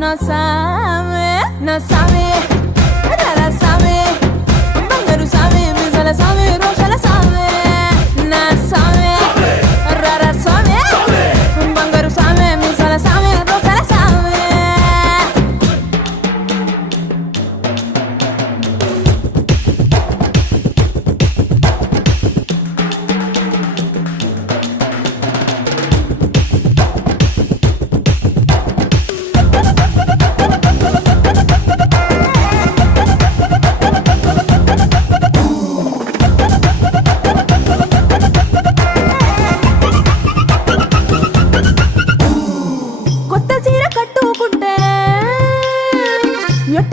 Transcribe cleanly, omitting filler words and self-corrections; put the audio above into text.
నా సామే నా సామే రర సామే బంగారు సామే మిజల సామే రోషల సామే నా సామే రర సామే బంగారు సామే మిజల సామే రోషల సామే కొత్త చీర కట్టుకుంటే ఎట్ట